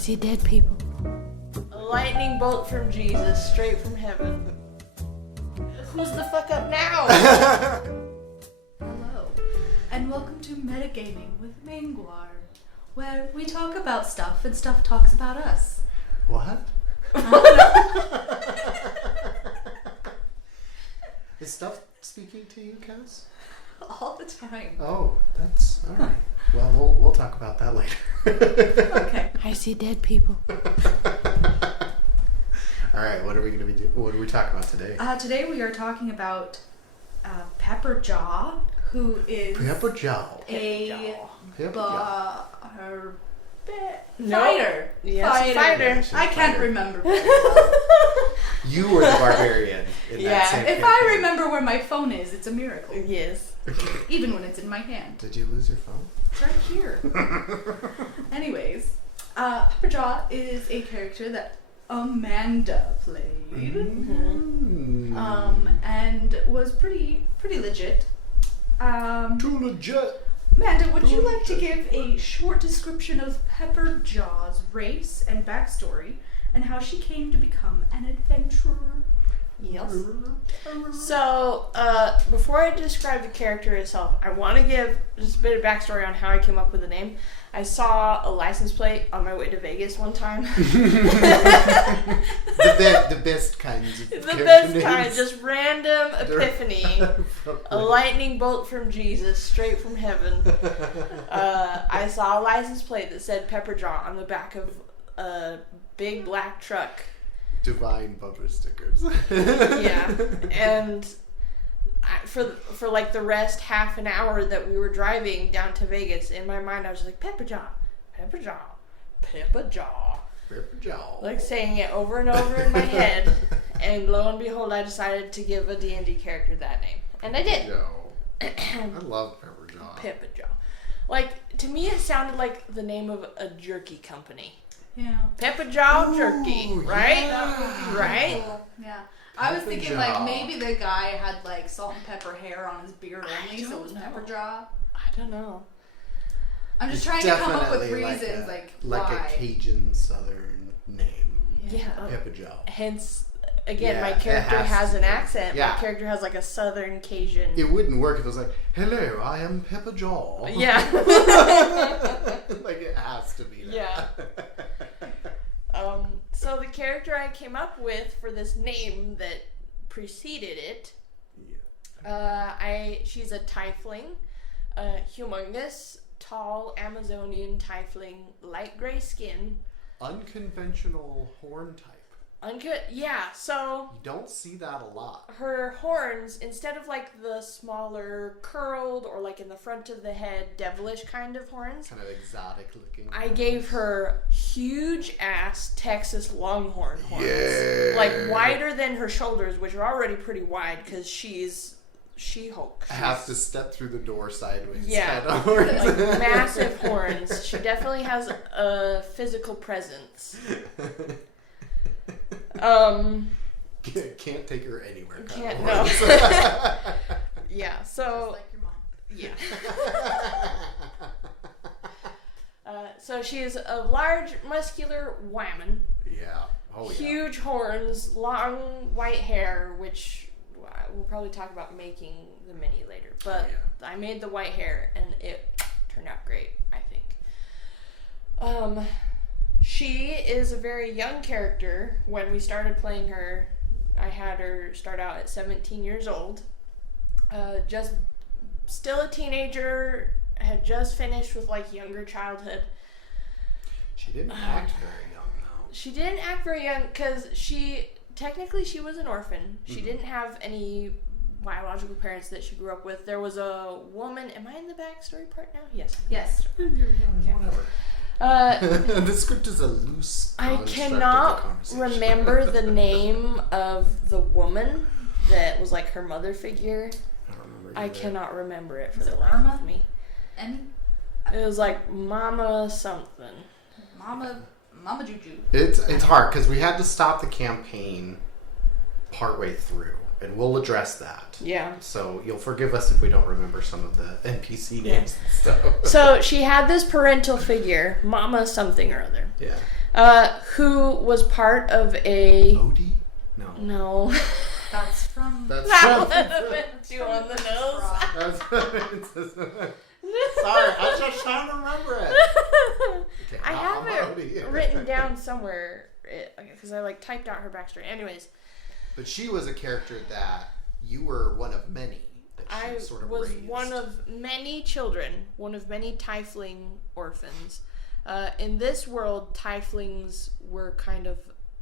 see dead people. A lightning bolt from Jesus, straight from heaven. Who's the fuck up now? Hello, and welcome to Metagaming with Mangwar, where we talk about stuff and stuff talks about us. What? Is stuff speaking to you, Cass? All the time. Oh, that's all right. Well, we'll talk about that later. Okay. I see dead people. All right, what are we gonna be doing? What are we talking about today? Today we are talking about Pepperjaw, who is Pepperjaw. a Pepperjaw. fighter. Yes, fighter. Yeah, she's a I can't fighter. remember. You were the barbarian in Yeah. that same If I campaign. remember where my phone is, it's a miracle. Yes. Even when it's in my hand. Did you lose your phone? It's right here. Anyways, Pepperjaw is a character that Amanda played. Mm. And was pretty legit. Too legit. Amanda, would you like to give a short description of Pepperjaw's race and backstory and how she came to become an adventurer? Yes. So, before I describe the character itself, I want to give just a bit of backstory on how I came up with the name. I saw a license plate on my way to Vegas one time. The best kinds of The character best names. kind, just random epiphany. A lightning bolt from Jesus, straight from heaven. I saw a license plate that said Pepperjaw on the back of a big black truck. Divine bumper stickers. Yeah, and for like the rest half an hour that we were driving down to Vegas, in my mind I was like, Pepperjaw, Pepperjaw, Pepperjaw. Pepperjaw. Like saying it over and over in my head, and lo and behold, I decided to give a D&D character that name. And I did. I love Pepperjaw. Pepperjaw. Like, to me it sounded like the name of a jerky company. Yeah. Pepperjaw Jerky, right? Yeah. Right? Yeah. I was thinking like Pepperjaw. maybe the guy had like salt and pepper hair on his beard only, so it was don't know. Pepperjaw. I don't know. I'm just It's trying to come up with definitely reasons like why. a Cajun Southern name. Yeah. Pepperjaw. Hence, again, my Yeah, it character has has to an be. accent. Yeah. My character has like a Southern Cajun. It wouldn't work if it was like, "Hello, I am Pepperjaw." Yeah. Like it has to be that. Yeah. So the character I came up with for this name that preceded it, she's a tiefling, humongous, tall Amazonian tiefling, light gray skin. Unconventional horn type. Yeah, so You don't see that a lot. her horns, instead of like the smaller curled or like in the front of the head devilish kind of horns, Kind of exotic looking. I gave her huge ass Texas Longhorn horns. Yeah. Like wider than her shoulders, which are already pretty wide because she's She-Hulk. I have to step through the door sideways. Yeah. Kind of horns. Like massive horns. She definitely has a physical presence. Can't take her anywhere. kind Can't, of no. horns. Yeah, so... Like your mom. Yeah. So she is a large, muscular woman. Yeah. Oh yeah. Huge horns, long white hair, which we'll probably talk about making the mini later. But I made the white hair, and it turned out great, I think. She is a very young character. When we started playing her, I had her start out at 17 years old. Just still a teenager, had just finished with like younger childhood. She didn't act very young though. She didn't act very young because technically she was an orphan. She didn't have any biological parents that she grew up with. There was a woman. Am I in the backstory part now? Yes. Yes. Whatever. The script is a loose. I construct of the cannot conversation. remember the name of the woman that was like her mother figure. I don't remember. I either. cannot remember it for Was the it life Irma? of me. And It was like Mama something. Mama Juju. It's hard because we had to stop the campaign partway through, and we'll address that. Yeah. So you'll forgive us if we don't remember some of the NPC names and stuff. So she had this parental figure, Mama something or other. Yeah. who was part of a... Odie? No. No. That's from. That's That from- would have been too on the nose. Sorry, I was just trying to remember it. Okay, I have it Odie. written down somewhere because I like typed out her backstory. Anyways, But she was a character that you were one of many that she I sort of was raised. one of many children, one of many tiefling orphans. In this world, tieflings were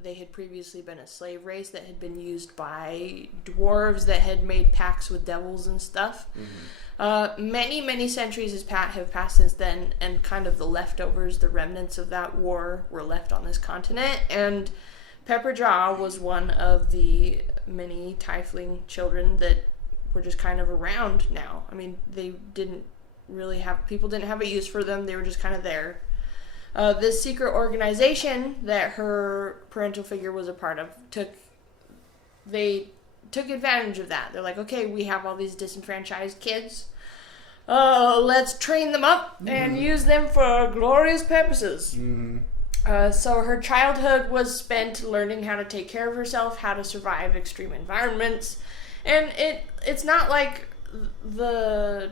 they had previously been a slave race that had been used by dwarves that had made pacts with devils and stuff. Many centuries have passed since then, and kind of the leftovers, the remnants of that war were left on this continent, and Pepperjaw was one of the many tiefling children that were just kind of around now. I mean, people didn't have a use for them, they were just kind of there. This secret organization that her parental figure was a part of took advantage of that. They're like, okay, we have all these disenfranchised kids. Let's train them up and use them for glorious purposes. So her childhood was spent learning how to take care of herself, how to survive extreme environments, and it's not like the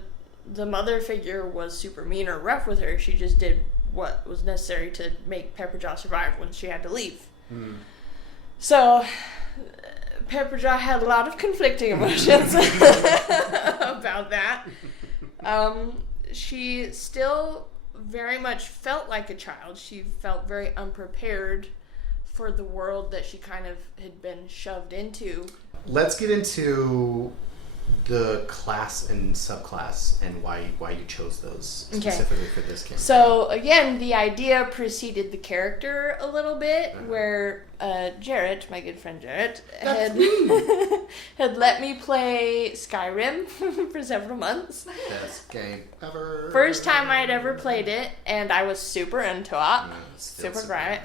mother figure was super mean or rough with her. She just did what was necessary to make Pepperjaw survive when she had to leave. So Pepperjaw had a lot of conflicting emotions about that. She still very much felt like a child. She felt very unprepared for the world that she kind of had been shoved into. Let's get into the class and subclass and why you chose those specifically for this campaign. So again, the idea preceded the character a little bit, where Jarrett, my good friend Jarrett, had let me play Skyrim for several months. Best game ever. First time I had ever played it, and I was super into it. Super great.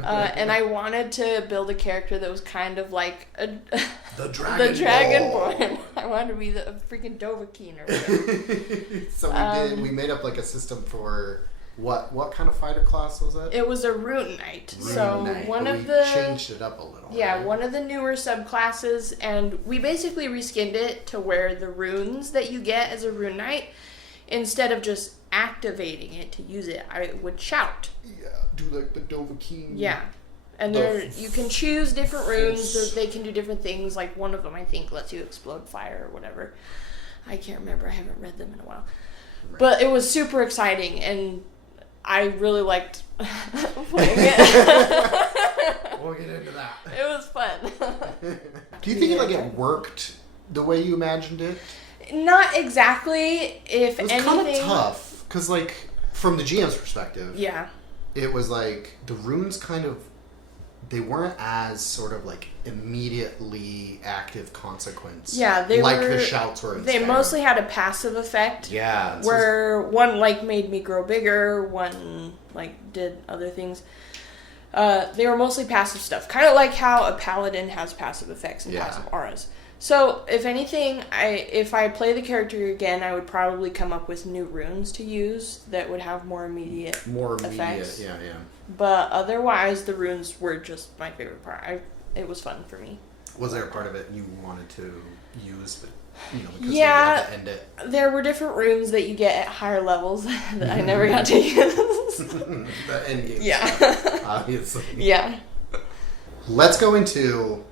And I wanted to build a character that was kind of like the Dragonborn. I wanted to be the freaking Dovahkiin or whatever. So we made up like a system for what kind of fighter class was it? It was a Rune Knight. We changed it up a little. Yeah, right? one of the newer subclasses, and we basically reskinned it to where the runes that you get as a Rune Knight, instead of just activating it to use it, I would shout. Yeah, do like the Dovahkiin. Yeah. And you can choose different runes that they can do different things. Like one of them, I think, lets you explode fire or whatever. I can't remember. I haven't read them in a while. Right. But it was super exciting, and I really liked playing it. We'll get into that. It was fun. Do you think it worked the way you imagined it? Not exactly. It was kind of tough because, from the GM's perspective, yeah, it was like the runes they weren't as sort of immediately active consequence. Yeah, the shouts were. They mostly had a passive effect. Yeah, where one made me grow bigger, one did other things. They were mostly passive stuff, kind of like how a paladin has passive effects and passive auras. So, if anything, if I play the character again, I would probably come up with new runes to use that would have more immediate effects. Yeah. But otherwise, the runes were just my favorite part. It was fun for me. Was there a part of it you wanted to use, but because you had to end it? There were different runes that you get at higher levels that I never got to use. The end game stuff, obviously. Yeah. Let's go into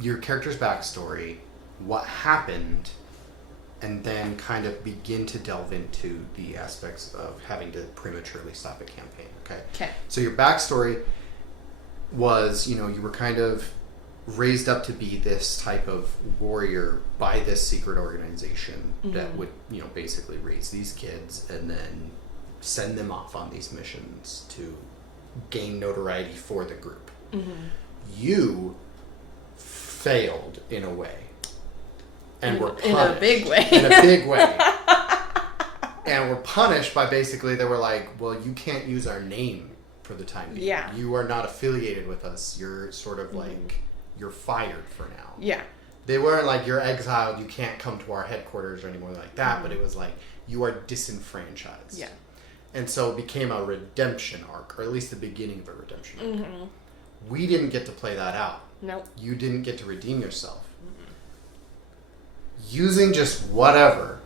your character's backstory, what happened, and then kind of begin to delve into the aspects of having to prematurely stop a campaign. Okay. So your backstory was, you were kind of raised up to be this type of warrior by this secret organization that would, basically raise these kids and then send them off on these missions to gain notoriety for the group. You failed in a way, and were punished in a big way. And were punished by basically they were like, well, you can't use our name for the time being. Yeah. You are not affiliated with us. You're sort of you're fired for now. Yeah. They weren't like, you're exiled, you can't come to our headquarters or anything like that, but it was like, you are disenfranchised. Yeah. And so it became a redemption arc, or at least the beginning of a redemption arc. Mm-hmm. We didn't get to play that out. Nope. You didn't get to redeem yourself. Using just whatever,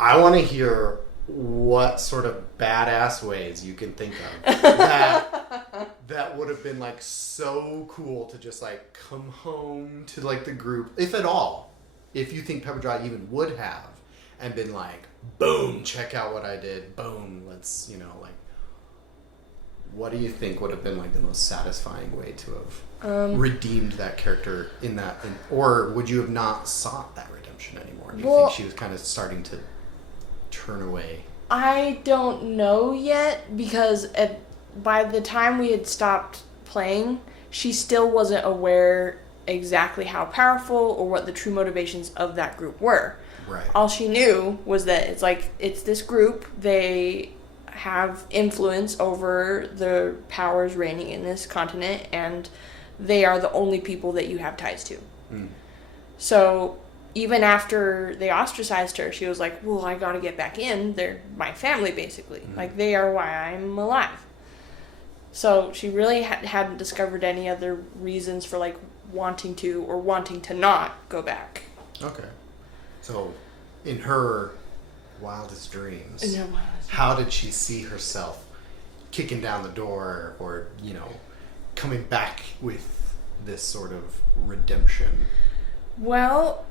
I want to hear what sort of badass ways you can think of that would have been like so cool to just like come home to like the group, if at all. If you think Pepperjaw even would have, and been like, boom, check out what I did, boom, let's, like, what do you think would have been like the most satisfying way to have redeemed that character or would you have not sought that redemption anymore? Do you think she was kind of starting to turn away? I don't know yet, because by the time we had stopped playing, she still wasn't aware exactly how powerful or what the true motivations of that group were. Right. All she knew was that it's this group, they have influence over the powers reigning in this continent, and they are the only people that you have ties to. Mm. So even after they ostracized her, she was like, well, I gotta get back in. They're my family, basically. Mm. Like, they are why I'm alive. So she really hadn't discovered any other reasons for, like, wanting to or wanting to not go back. Okay. So, in her wildest dreams, No. How did she see herself kicking down the door or, coming back with this sort of redemption? Well,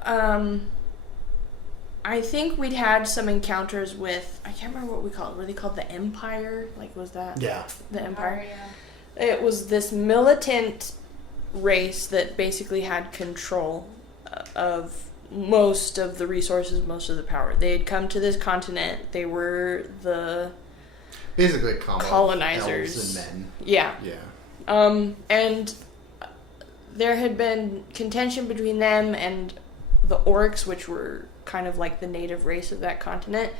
I think we'd had some encounters with, I can't remember what we called it. Were they called the Empire? Like, was that? Yeah. The Empire? Yeah. It was this militant race that basically had control of most of the resources, most of the power. They had come to this continent. They were the basically colonizers. Elves and men. Yeah. Yeah. And there had been contention between them and the orcs, which were kind of like the native race of that continent.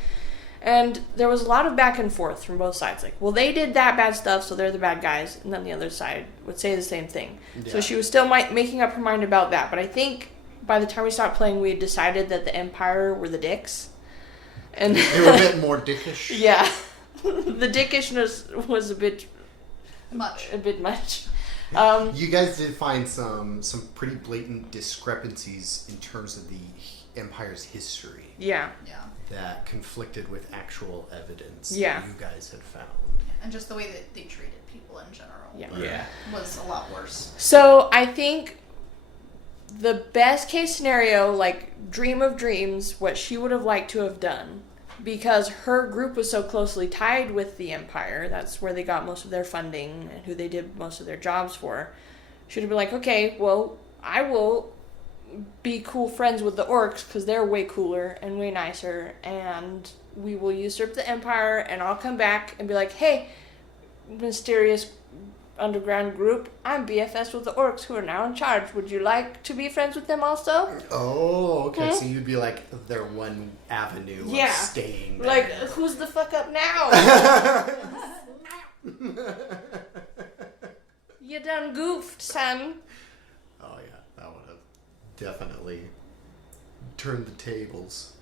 And there was a lot of back and forth from both sides. Like, well, they did that bad stuff, so they're the bad guys. And then the other side would say the same thing. Yeah. So she was still making up her mind about that. But I think by the time we stopped playing, we had decided that the Empire were the dicks. And they were a bit more dickish. Yeah. The dickishness was a bit much. You guys did find some pretty blatant discrepancies in terms of the Empire's history. Yeah. Yeah. That conflicted with actual evidence that you guys had found. And just the way that they treated people in general was a lot worse. So I think the best case scenario, like dream of dreams, what she would have liked to have done, because her group was so closely tied with the Empire, that's where they got most of their funding and who they did most of their jobs for, she would have been like, okay, well, I will be cool friends with the orcs because they're way cooler and way nicer, and we will usurp the Empire, and I'll come back and be like, hey, mysterious underground group, I'm BFS with the orcs who are now in charge. Would you like to be friends with them also? Oh, okay. So you'd be like their one avenue of staying there. Like, who's the fuck up now? You done goofed, son. Oh yeah, that would have definitely turned the tables.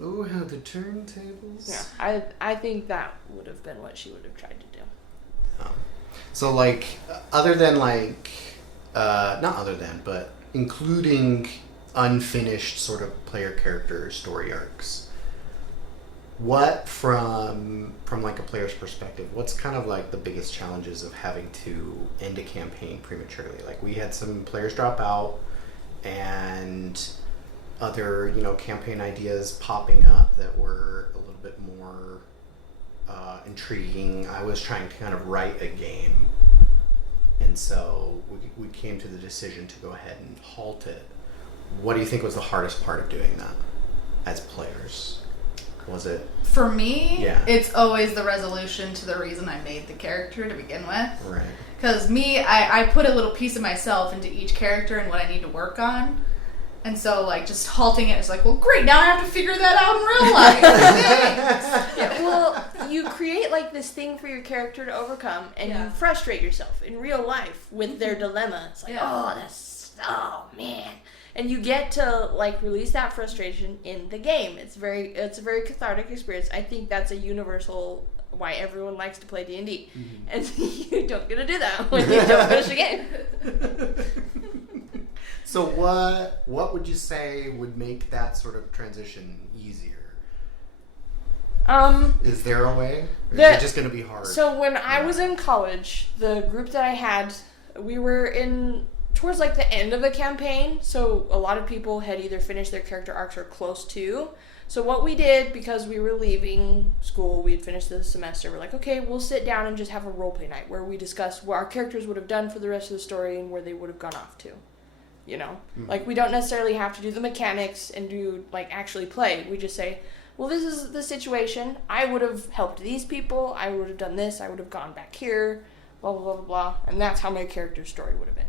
Oh, how the turntables. Yeah, I think that would have been what she would have tried to do. So, like, other than, like, not other than, but including unfinished sort of player character story arcs, what, from like, a player's perspective, what's kind of, like, the biggest challenges of having to end a campaign prematurely? Like, we had some players drop out, and other, campaign ideas popping up that were a little bit more intriguing. I was trying to kind of write a game, and so we came to the decision to go ahead and halt it. What do you think was the hardest part of doing that as players? Was it? For me, it's always the resolution to the reason I made the character to begin with. Right. Because I put a little piece of myself into each character and what I need to work on. And so, like, just halting it is like, well, great, now I have to figure that out in real life. Yeah, well, you create, like, this thing for your character to overcome, and you frustrate yourself in real life with their dilemma. It's like, oh, man. And you get to, like, release that frustration in the game. It's a very cathartic experience. I think that's a universal why everyone likes to play D&D. Mm-hmm. And you don't get to do that when you don't finish a game. So what would you say would make that sort of transition easier? Is there a way? Or is it just going to be hard? So when I was in college, the group that I had, we were in towards like the end of the campaign, so a lot of people had either finished their character arcs or close to. So what we did, because we were leaving school, we had finished the semester, we're like, okay, we'll sit down and just have a roleplay night where we discuss what our characters would have done for the rest of the story and where they would have gone off to. You know? Mm-hmm. Like, we don't necessarily have to do the mechanics and do, like, actually play. We just say, well, this is the situation. I would have helped these people. I would have done this. I would have gone back here. Blah, blah, blah, blah, blah. And that's how my character's story would have ended.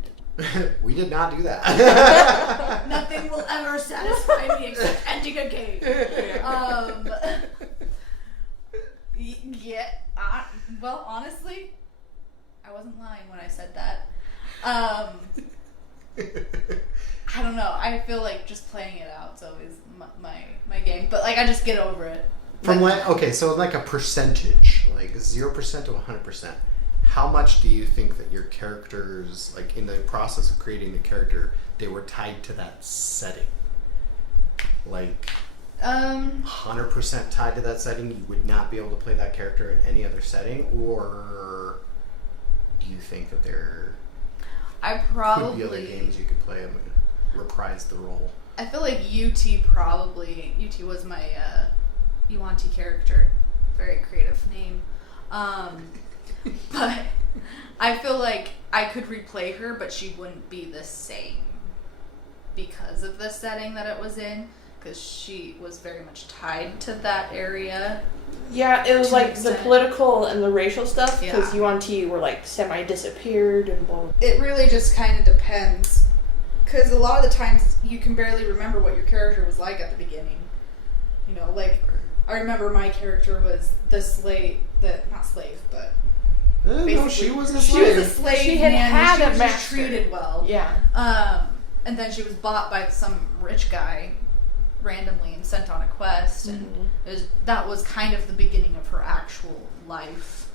We did not do that. Nothing will ever satisfy me except ending a game. Well, honestly, I wasn't lying when I said that. I don't know. I feel like just playing it out is always my game. But, like, I just get over it. From what? Okay, so like a percentage, like 0% to 100%. How much do you think that your characters, like in the process of creating the character, they were tied to that setting? Like 100% tied to that setting, you would not be able to play that character in any other setting? Or do you think that there could be other games you could play and reprise the role? I feel like UT was my Yuanti character. Very creative name. But I feel like I could replay her, but she wouldn't be the same because of the setting that it was in, because she was very much tied to that area. Yeah, it was like the political and the racial stuff, because Yeah. UNT were like semi-disappeared and blah, blah. It really just kind of depends, because a lot of the times you can barely remember what your character was like at the beginning. You know, like, I remember my character was the slave, not slave, but No, she was a slave. She was a slave. She had had she a was just master. treated well. Yeah. And then she was bought by some rich guy randomly and sent on a quest, and that was kind of the beginning of her actual life.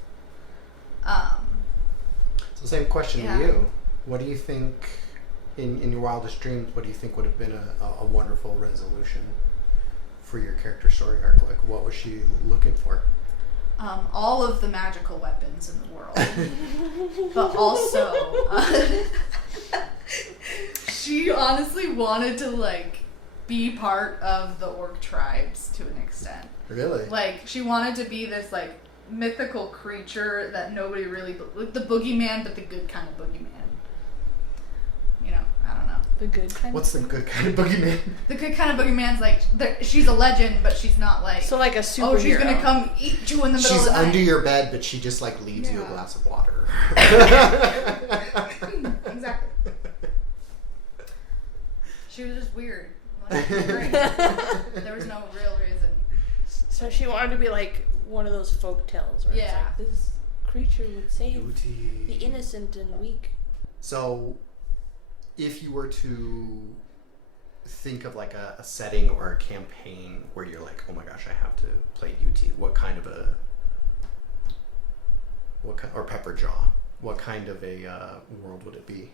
So same question Yeah. to you. What do you think, in your wildest dreams, what do you think would have been a wonderful resolution for your character story arc? Like, what was she looking for? All of the magical weapons in the world. But also, she honestly wanted to, like, be part of the orc tribes to an extent. Really? Like, she wanted to be this, like, mythical creature that nobody really... Like, the boogeyman, but the good kind of boogeyman. You know, I don't know. The good kind. What's the good kind of boogeyman? The good kind of boogeyman's like, she's a legend, but she's not like... So like a superhero. Oh, she's gonna come eat you in the middle She's of the night. under your bed, but she just, like, leaves you a glass of water. Exactly. She was just weird. Like, there was no real reason. So she wanted to be like one of those folk tales where it's Yeah. like this creature would save Beauty. the innocent and weak. So, if you were to think of like a setting or a campaign where you're like, oh my gosh, I have to play UT, what kind of a, or Pepperjaw, what kind of a world would it be?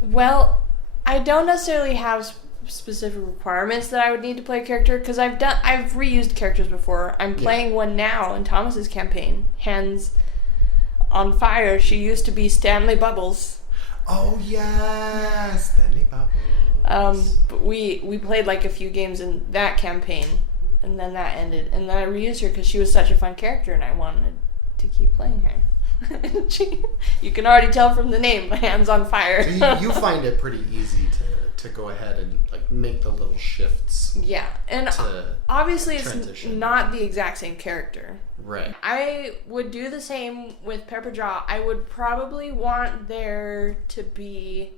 Well, I don't necessarily have specific requirements that I would need to play a character, because I've reused characters before. I'm playing one now in Thomas's campaign, Hands on Fire. She used to be Stanley Bubbles. Oh yes, Stanley Bubbles. But we played like a few games in that campaign, and then that ended, and then I reused her because she was such a fun character, and I wanted to keep playing her. You can already tell from the name, Hands on Fire. You find it pretty easy to go ahead and like make the little shifts. Yeah, and obviously it's not the exact same character. Right. I would do the same with Pepperjaw. I would probably want there to be,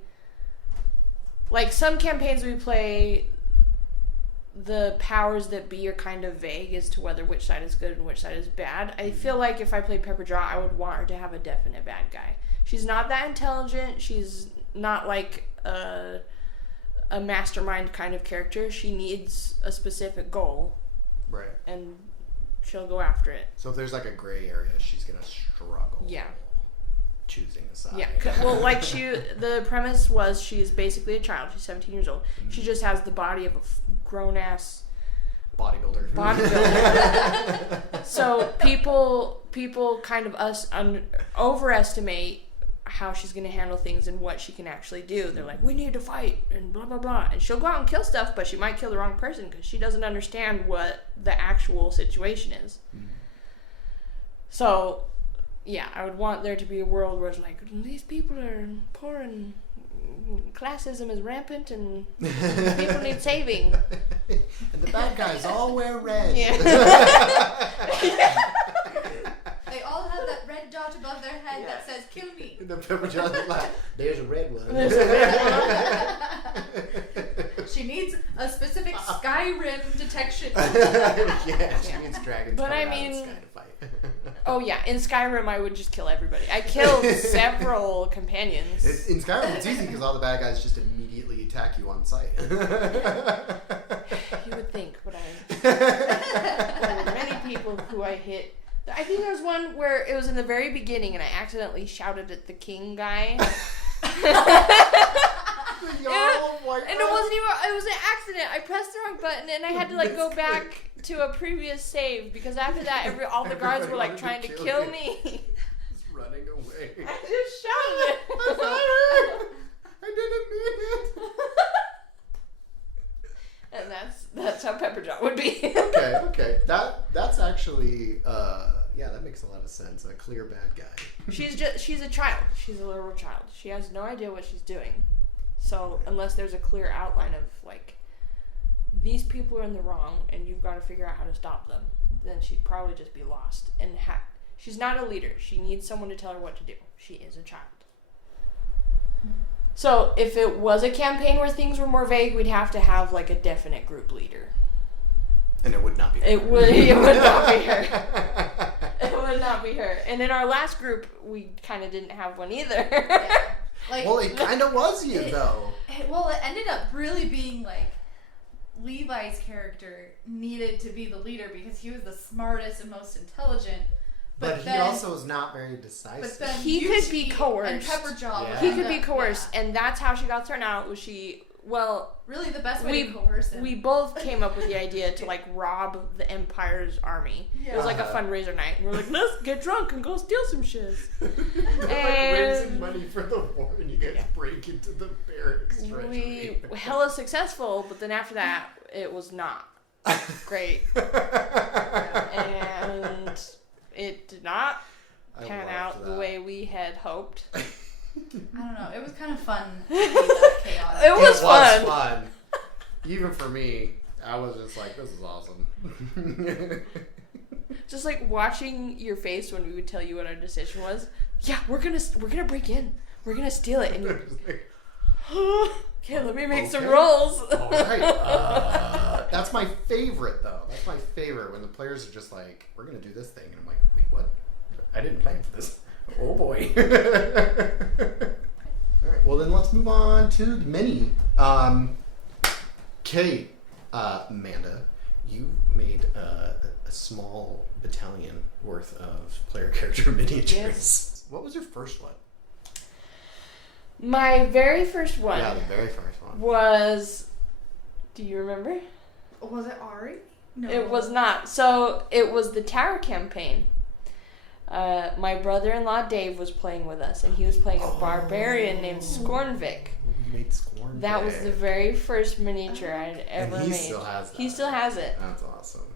like, some campaigns we play, the powers that be are kind of vague as to which side is good and which side is bad. I feel like if I played Pepperjaw, I would want her to have a definite bad guy. She's not that intelligent. She's not like a mastermind kind of character. She needs a specific goal. Right. And she'll go after it. So if there's like a gray area, she's gonna struggle. Yeah. Choosing a side. Yeah. Well, like the premise was she's basically a child. She's 17 years old. She just has the body of a grown ass bodybuilder. So people kind of overestimate how she's going to handle things and what she can actually do. They're like, we need to fight and blah blah blah, and she'll go out and kill stuff, but she might kill the wrong person because she doesn't understand what the actual situation is. So yeah, I would want there to be a world where it's like, these people are poor and classism is rampant and people need saving. And the bad guys all wear red. Yeah. They all have that red dot above their head that says "kill me." The Pepperjaw laugh. There's a red one. There's a red She needs a specific Skyrim detection. Yeah, she needs dragons. But coming I out of the mean- sky to fight. Oh yeah, in Skyrim I would just kill everybody. I killed several companions. In Skyrim, it's easy because all the bad guys just immediately attack you on sight. You would think, but there were many people who I hit. I think there was one where it was in the very beginning and I accidentally shouted at the king guy. And it wasn't even, it was an accident. I pressed the wrong button and I had to like go back to a previous save because after that all the guards were like trying to kill me. Just running away. I just shouted it. I didn't mean it. And that's how Pepperjaw would be. Okay. That's actually yeah, that makes a lot of sense. A clear bad guy. She's a child. She's a literal child. She has no idea what she's doing. So unless there's a clear outline of like these people are in the wrong and you've got to figure out how to stop them, then she'd probably just be lost. And she's not a leader. She needs someone to tell her what to do. She is a child. So if it was a campaign where things were more vague, we'd have to have like a definite group leader. And it would not be her. It would not be her. It would not be her. And in our last group, we kind of didn't have one either. Yeah. Like, well, it kind of was you, though. It ended up really being like Levi's character needed to be the leader because he was the smartest and most intelligent. But he also is not very decisive. But then He could be coerced. And Pepperjaw. Yeah. He could be coerced, and that's how she got thrown out. Was she? Well, really the best way to coerce him. we both came up with the idea to like rob the Empire's army. Yeah. It was like a fundraiser night, and we're like, let's get drunk and go steal some shit. Like raising money for the war, and you guys break into the barracks treasury. We hella successful, but then after that, it was not great, and it did not pan out the way we had hoped. I don't know. It was kind of fun. Chaotic. It was fun. Even for me, I was just like, this is awesome. Just like watching your face when we would tell you what our decision was. Yeah, we're gonna break in. We're gonna steal it, and you. Okay, let me make some rolls. All right. That's my favorite, though. That's my favorite when the players are just like, we're gonna do this thing, and I'm like, wait, what? I didn't plan for this. Oh boy. Alright, well then let's move on to the mini. Kate, Amanda, you made a small battalion worth of player character miniatures. Yes. What was your first one? My very first one. Yeah, the very first one. Was. Do you remember? Was it Ari? No. It was not. So it was the Tower campaign. My brother-in-law Dave was playing with us, and he was playing a barbarian named Scornvik. You made Scornvik. That was the very first miniature I'd ever and he made. Still has that. He still has it. That's awesome.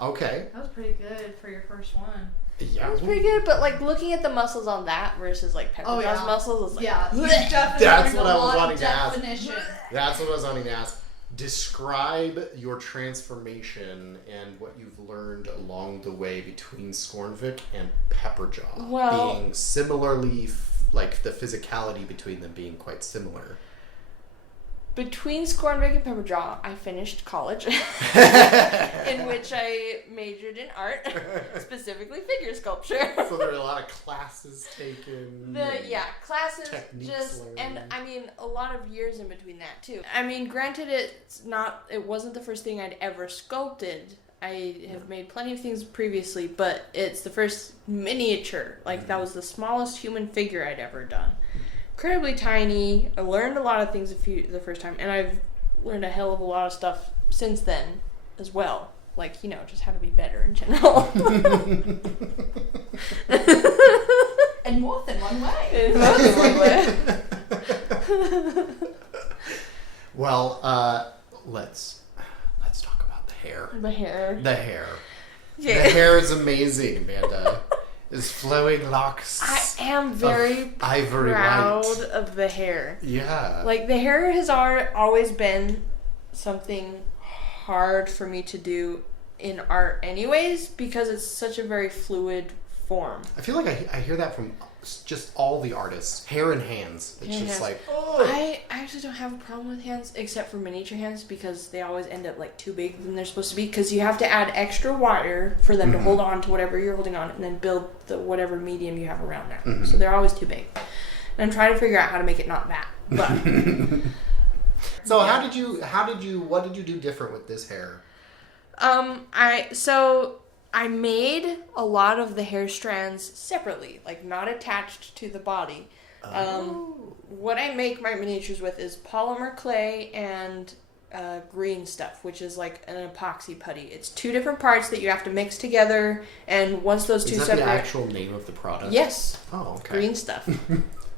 Okay. That was pretty good for your first one. Yeah. It was pretty good, but like looking at the muscles on that versus like Pepperjaw's muscles was like, yeah, you definitely That's learned what I a was lot wanting of to ask. definition. That's what I was wanting to ask. Describe your transformation and what you've learned along the way between Scornvik and Pepperjaw. Well- being similarly, like the physicality between them being quite similar. Between Scornvik and Pepperjaw, I finished college, in which I majored in art, specifically figure sculpture. So there are a lot of classes taken. Classes techniques just, learned. and I mean a lot of years in between that too. I mean, granted, it wasn't the first thing I'd ever sculpted. I have made plenty of things previously, but it's the first miniature. Like, that was the smallest human figure I'd ever done. Incredibly tiny. I learned a lot of things the first time, and I've learned a hell of a lot of stuff since then as well. Like, you know, just how to be better in general. And more than one way. In more than one way. Well, let's talk about the hair. The hair. The hair. Yeah. The hair is amazing, Amanda. It's flowing locks. I am very ivory proud white. of the hair. Yeah. Like, the hair has always been something hard for me to do in art anyways, because it's such a very fluid form. I feel like I hear that from just all the artists. Hair and hands. It's Hair and just hands. like, oh. I actually don't have a problem with hands, except for miniature hands, because they always end up like too big than they're supposed to be, because you have to add extra wire for them to hold on to whatever you're holding on, and then build the whatever medium you have around there. So they're always too big. And I'm trying to figure out how to make it not that. But So what did you do different with this hair? I made a lot of the hair strands separately, like not attached to the body. What I make my miniatures with is polymer clay and green stuff, which is like an epoxy putty. It's two different parts that you have to mix together, and once those two Is that separate... the actual name of the product? Yes. Oh, okay. Green stuff.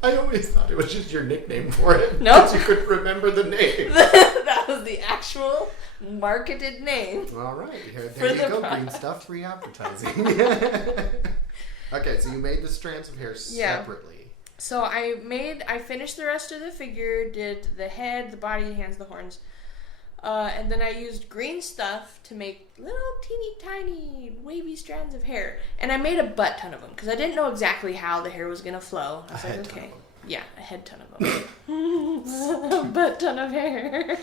I always thought it was just your nickname for it. Nope. Because you couldn't remember the name. That was the actual marketed name. All right. There For you the go. product. Green stuff, free advertising. Okay, so you made the strands of hair separately. So I finished the rest of the figure, did the head, the body, the hands, the horns. And then I used green stuff to make little teeny tiny wavy strands of hair. And I made a butt ton of them because I didn't know exactly how the hair was going to flow. I was like, okay. Yeah, a head ton of them. A butt ton of hair.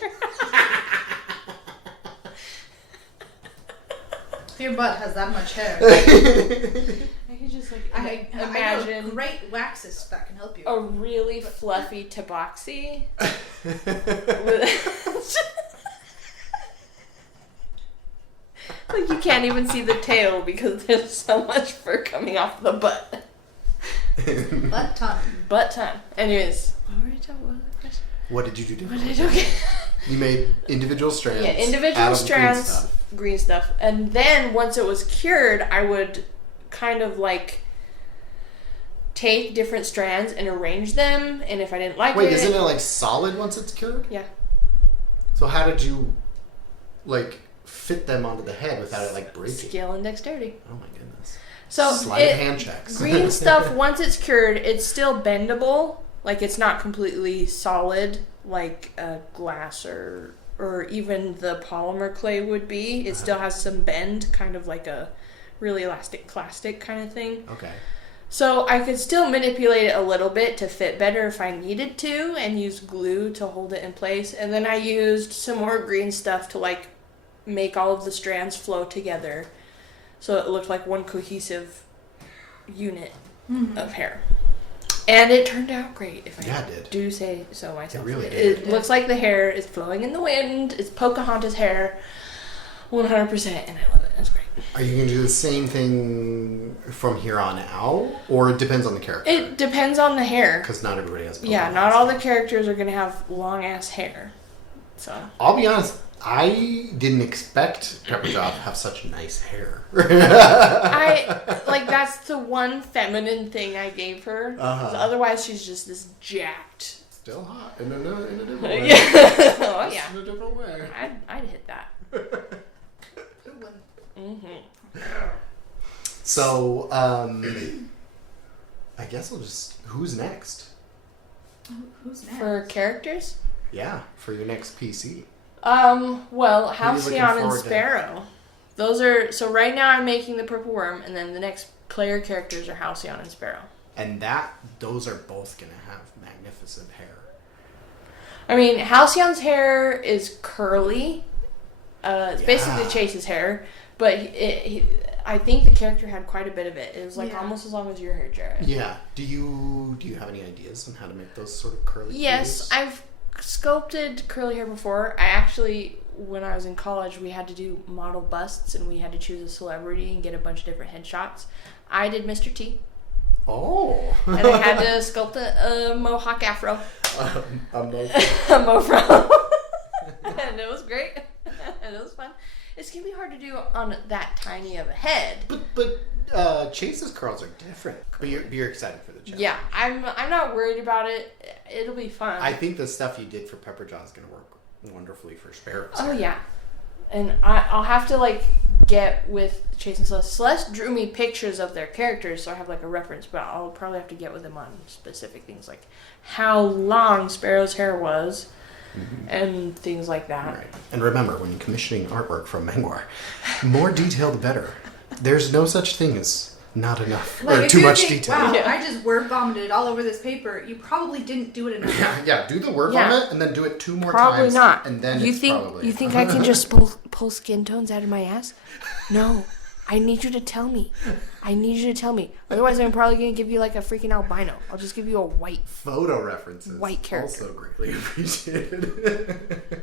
Your butt has that much hair. I could just like I imagine know great waxes that can help you. a really fluffy tabaxi. Like, you can't even see the tail because there's so much fur coming off the butt. Butt ton. Butt ton. Anyways, what were you talking about? What did you do What differently? did I do? You made individual strands. Yeah, individual out of strands, green stuff. And then once it was cured, I would kind of like take different strands and arrange them. And if I didn't like Wait, isn't it like solid once it's cured? Yeah. So how did you like fit them onto the head without it like breaking? Skill and dexterity. Oh my goodness. So Sleight of hand checks. Green stuff, once it's cured, it's still bendable. Like, it's not completely solid like glass or even the polymer clay would be. It still has some bend, kind of like a really elastic plastic kind of thing. Okay. So I could still manipulate it a little bit to fit better if I needed to, and use glue to hold it in place. And then I used some more green stuff to like make all of the strands flow together, so it looked like one cohesive unit of hair. And it turned out great, if I do say so myself. It really did. It looks like the hair is flowing in the wind. It's Pocahontas hair, 100%, and I love it. It's great. Are you going to do the same thing from here on out? Or it depends on the character? It depends on the hair. Because not everybody has Yeah, not all the characters are going to have long-ass hair. So I'll be honest, I didn't expect Pepperjaw to have such nice hair. that's the one feminine thing I gave her. 'Cause otherwise, she's just this jacked. Still hot in a different way. Yeah. Oh, yeah. In a different way. I'd hit that. So, I guess we'll just... Who's next? Who's next? For characters? Yeah, for your next PC. Well, looking Halcyon and forward to? Sparrow. Those are... So right now I'm making the Purple Worm, and then the next player characters are Halcyon and Sparrow. And those are both going to have magnificent hair. I mean, Halcyon's hair is curly. It's basically Chase's hair, but I think the character had quite a bit of it. It was like almost as long as your hair, Jared. Yeah. Do you have any ideas on how to make those sort of curly? Yes, cues? I've sculpted curly hair before. I actually, when I was in college, we had to do model busts and we had to choose a celebrity and get a bunch of different headshots. I did Mr. T. Oh. And I had to sculpt a mohawk afro. A A mofro. And it was great. And it was fun. It's going to be hard to do on that tiny of a head. But Chase's curls are different. But you're excited for the challenge. Yeah, I'm not worried about it. It'll be fun. I think the stuff you did for Pepperjaw is going to work wonderfully for Sparrows. Oh, yeah. And I'll have to, like, get with Chase and Celeste. Celeste drew me pictures of their characters, so I have, like, a reference. But I'll probably have to get with them on specific things, like how long Sparrow's hair was and things like that. Right. And remember, when commissioning artwork from Mangwar, more detail the better. There's no such thing as not enough Like, or if too you much think, detail. Wow, Yeah. I just word vomited all over this paper. You probably didn't do it enough. Yeah, do the word Yeah. vomit and then do it 2 more Probably times. not. And then you it's think probably... you think I can just pull skin tones out of my ass? No. I need you to tell me. Otherwise, I'm probably going to give you like a freaking albino. I'll just give you a white. Photo references. White character. Also greatly appreciated.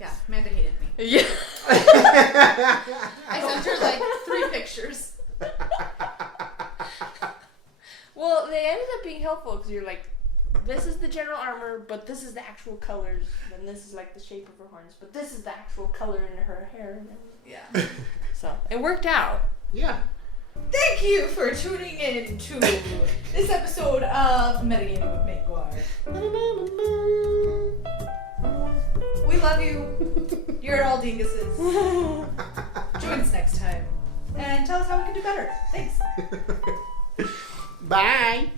Yeah, Amanda hated me. Yeah. I sent her like 3 pictures. Well, they ended up being helpful because you're like, this is the general armor, but this is the actual colors, and this is like the shape of her horns, but this is the actual color in her hair. Yeah. So it worked out. Yeah. Thank you for tuning in to this episode of Metagaming with Mangwar. We love you. You're all dinguses. Join us next time and tell us how we can do better. Thanks. Bye.